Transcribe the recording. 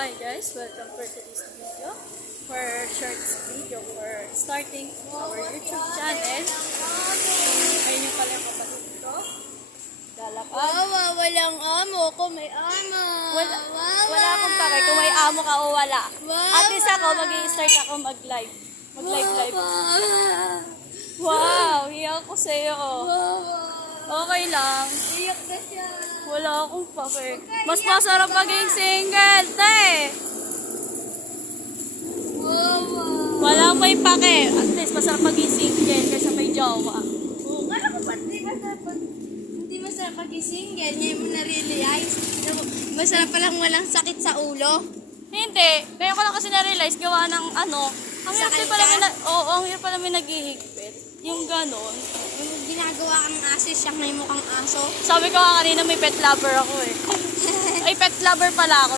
Hi guys, welcome for today's video. For short video for starting our YouTube channel. Ayun yung pala yung kapatid ko. Galakad. Wawa, walang amo ko, may ama. Wala akong pake kung may amo ka o wala. Wawa. At least ako, mag-i-start ako mag-live. Mag-live. Wawa. Wow, hiyak ko sa'yo. Wawa. Okay lang. Iyak na siya. Wala akong pake. Mas masarap maging single, te. Wawa. Wala may pake. At least masarap maging single kaysa may jowa. Oh, kala ko ba hindi masarap pag-single, ngayon mo na-realize. Masarap palang walang sakit sa ulo. Hindi. Ngayon ko lang kasi na-realize gawa ng ano. Ang hirap Sakay din pala ka? ang hirap pala may naghihigpit. Yung ganon. Yung ginagawa kang aso, siya ngayon mukhang aso. Sabi ko nga kanina may pet lover ako eh. Ay, pet lover pala ako.